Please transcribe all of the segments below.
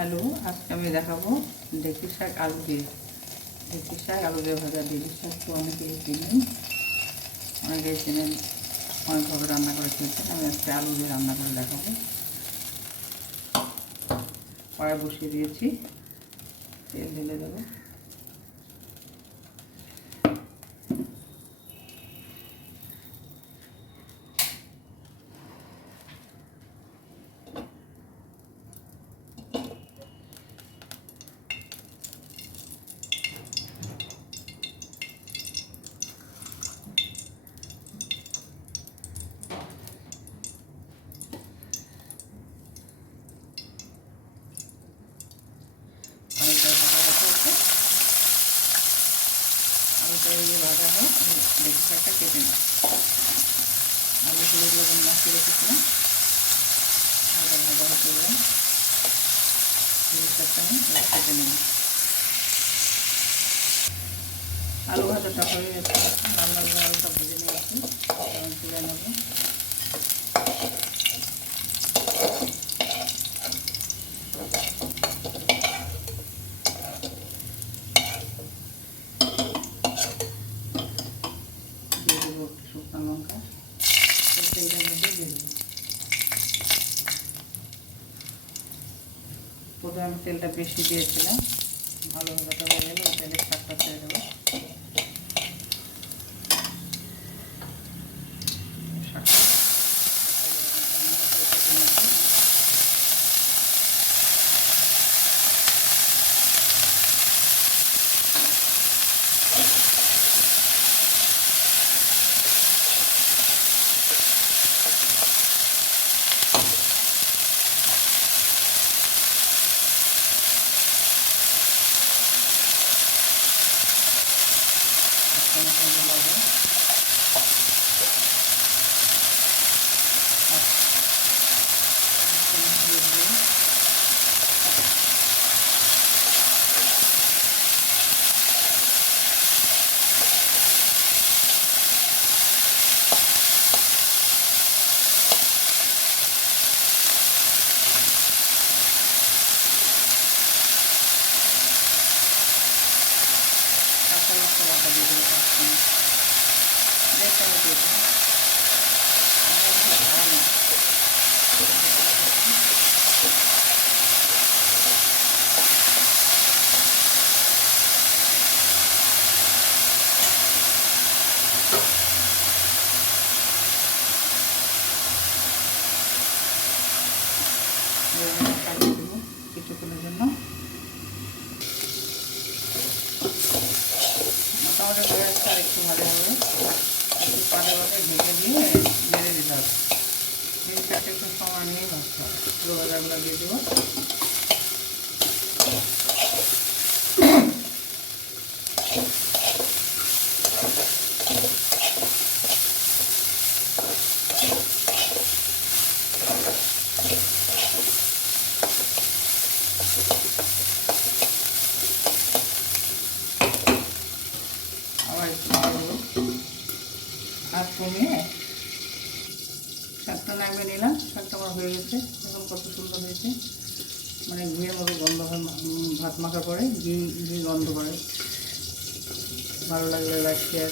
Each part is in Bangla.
হ্যালো, আজকে আমি দেখাবো ঢেঁকি শাক আলু দিয়ে। ঢেঁকি শাক আলু দিয়ে ভাজা। ঢেঁকি শাক তো অনেকেই চিনেন, অনেকেই চিনেন, অনেকভাবে রান্না করে খেয়েছেন। আমি আজকে আলু দিয়ে রান্না করে দেখাবো। কড়াই বসিয়ে দিয়েছি, তেল ঢেলে দেবো। আলুটা দিয়ে ভাজা হোক, ঢেঁকি শাকটা কেটে নিই। আলু হলুদ লবণ মাখিয়ে রেখেছিলাম, ভাজা ভাজা হতে গেলাম। ঢেঁকি শাকটা আমি কেটে নেব। আলু ভাজাটা হয়ে গেছে, লাল লাল করে আলুটা ভেজে নিয়েছি, আমি তুলে নেব। দিয়ে দেবো শুকনো লঙ্কা, তেলটার মধ্যে দিয়ে দেবো। প্রথমে আমি তেলটা বেশি দিয়েছিলাম, ভালো ভাজাটা হয়ে গেলে ওই তেলের শাকটা ছেড়ে দেবো। কিছুক্ষণের জন্য মোটামুটি হয়ে আসছে, আর একটু ভালো হবে। একটু পাটে পাটে ঢেকে দিয়ে নেড়ে দিতে হবে। এই শাকটা একটু সময় নিয়ে ভাজতে হবে। পুরো ভাজাগুলো দিয়ে দেবো। আবার একটু দেবো, আর কমিয়ে শাকটা নামিয়ে নিলাম। শাকটা আমার হয়ে গেছে, এখন কত সুন্দর হয়েছে, মানে ঘিয়ের মতো গন্ধ হয়। ভাত মাখার পরে ঘি ঘি গন্ধ করে। ভালো লাগলে লাইক শেয়ার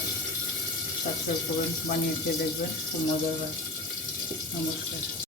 সাবস্ক্রাইব করবেন, বানিয়ে খেয়ে দেখবেন, খুব মজার হয়। নমস্কার।